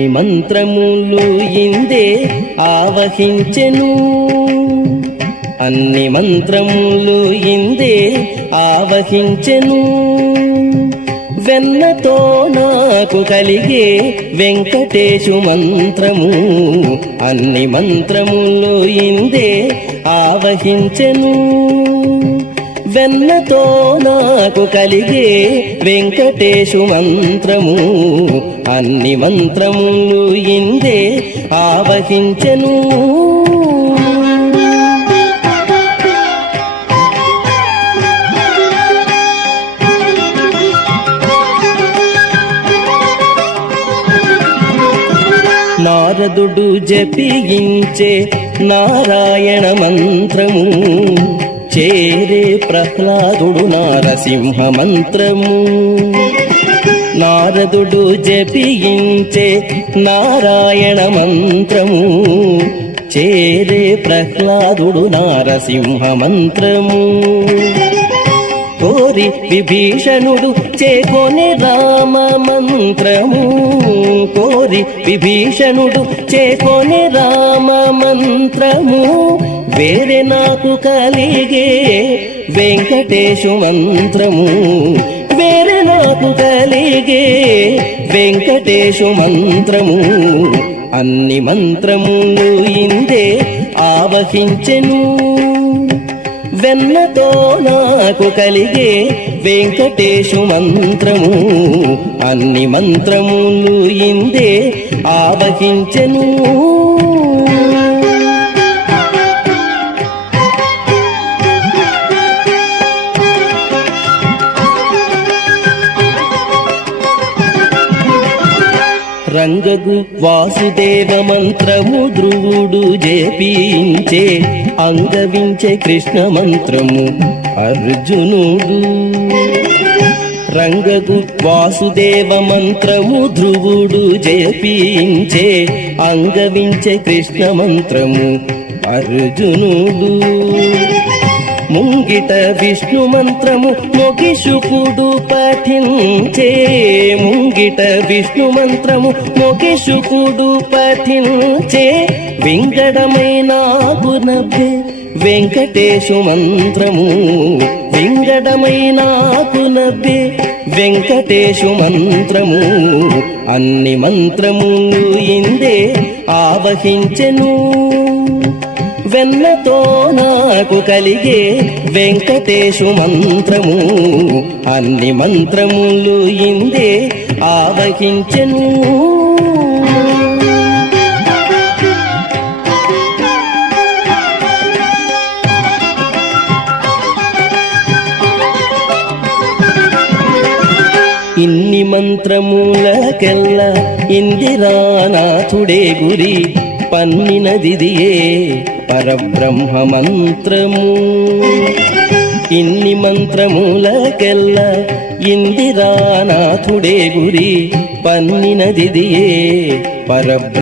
అన్ని మంత్రములు ఇందే ఆవహించెను, అన్ని మంత్రములు ఇందే ఆవహించెను. వెన్నతో నాకు కలిగే వెంకటేశు మంత్రము, అన్ని మంత్రములు ఇందే ఆవహించెను. వెన్నతో నాకు కలిగే వెంకటేశు మంత్రము, అన్ని మంత్రములు ఇందే ఆవహించెను. నారదుడు జపించే నారాయణ మంత్రము, చేరే ప్రహ్లాదుడు నారసింహ మంత్రము. నారదుడు జపించే నారాయణ మంత్రము, చేరే ప్రహ్లాదుడు నారసింహ మంత్రము. కోరి విభీషణుడు చేకొనే రామ మంత్రము, కోరి విభీషణుడు చేకొనే రామ మంత్రము. వేరే నాకు కలిగే వెంకటేశు మంత్రము, వేరే నాకు కలిగే వెంకటేశు మంత్రము. అన్ని మంత్రములు ఇందే ఆవహించెను. వెన్నతో నాకు కలిగే వెంకటేశు మంత్రము, అన్ని మంత్రములు ఇందే ఆవహించెను. రంగగు వాసుదేవ మంత్రము ధ్రువుడు జపించే, అంగవించే కృష్ణ మంత్రము అర్జునుడు. రంగగు వాసుదేవ మంత్రము ధ్రువుడు జపించే, అంగవించే కృష్ణ మంత్రము అర్జునుడు. ముంగిట విష్ణు మంత్రము మొగి శుకుడు పఠించే, ముంగిట విష్ణు మంత్రము మొగి శుకుడు పఠించే. వింగడమైన గుణభే వెంకటేశు మంత్రము, వింగడమైన గుణభే వెంకటేశు మంత్రము. అన్ని మంత్రములు ఇందే ఆవహించెను. వెన్నతో నాకు కలిగే వెంకటేశు మంత్రము, అన్ని మంత్రములు ఇందే ఆవహించెను. ఇన్ని మంత్రములకెల్ల ఇందిరానాథుడే గురి, పన్నినదిదియే పరబ్రహ్మ మంత్రము. ఇన్ని మంత్రములకెల్ల ఇందిరానాథుడే గురి, పన్నినదిదియే పరబ్రహ్మ